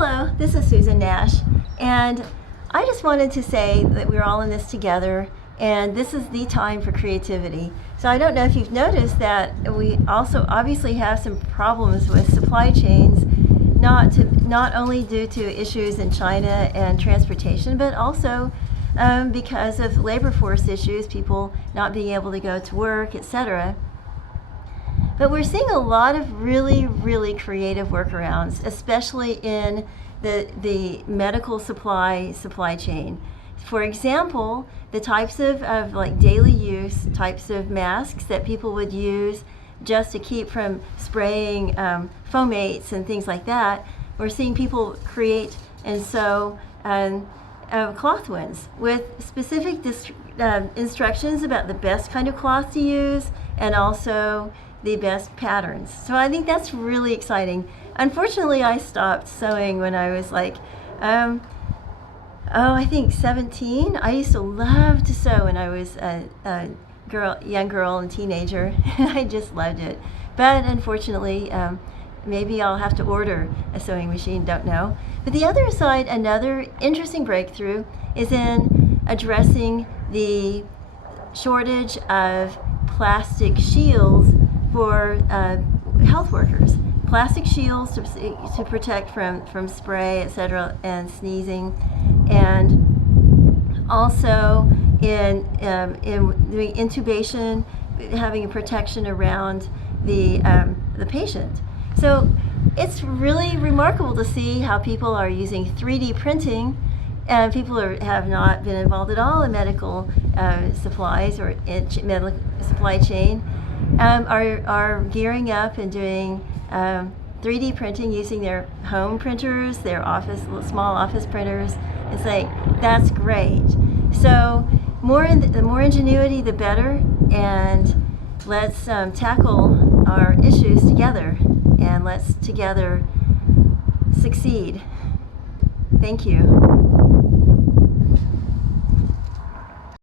Hello, this is Susan Nash, and I just wanted to say that we're all in this together, and this is the time for creativity. So I don't know if you've noticed that we also obviously have some problems with supply chains, not only due to issues in China and transportation, but also because of labor force issues, people not being able to go to work, etc. But we're seeing a lot of really creative workarounds, especially in the medical supply chain. For example, the types of like daily use types of masks that people would use just to keep from spraying foamates and things like that. We're seeing people create and sew cloth ones with specific instructions about the best kind of cloth to use and also the best patterns. So I think that's really exciting. Unfortunately, I stopped sewing when I was like, I think 17. I used to love to sew when I was a young girl and teenager. I just loved it. But unfortunately, maybe I'll have to order a sewing machine, don't know. But the other side, another interesting breakthrough is in addressing the shortage of plastic shields for health workers. Plastic shields to protect from spray, etc., and sneezing, and also in the intubation, having a protection around the patient. So it's really remarkable to see how people are using 3D printing, and people have not been involved at all in medical supplies or medical supply chain. Are gearing up and doing 3D printing using their home printers, their small office printers. It's like, that's great. So the more ingenuity, the better, and let's tackle our issues together, and let's together succeed. Thank you.